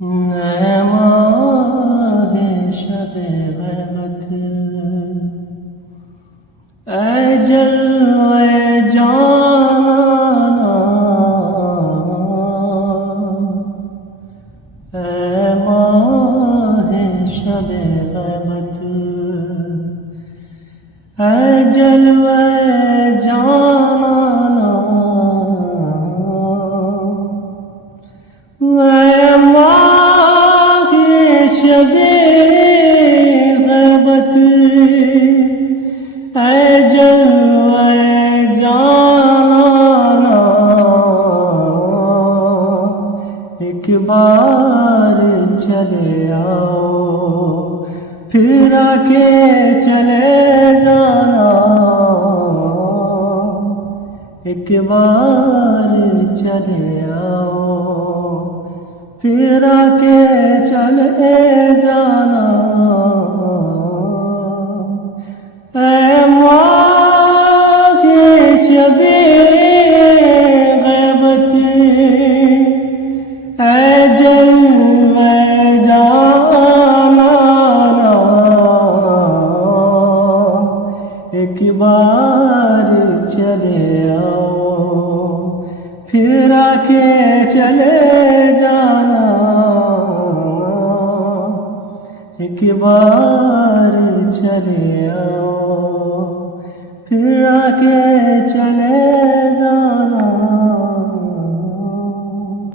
ماہ شب غیبت اے جلوے جانانا اے ماہ شب غیبت اے جلوے جانانا اے ماہ شب غیبت اے جلوے جانانا ایک بار چلے آؤ پھر آ کے چلے جانا ایک بار چلے آؤ پھر آ کے چلے جانا اے ماہ شب غیبت اے جلوے جانانا ایک بار چلے آؤ پھر آ کے چلے جانا ایک بار چلے آؤ پھر آ کے چلے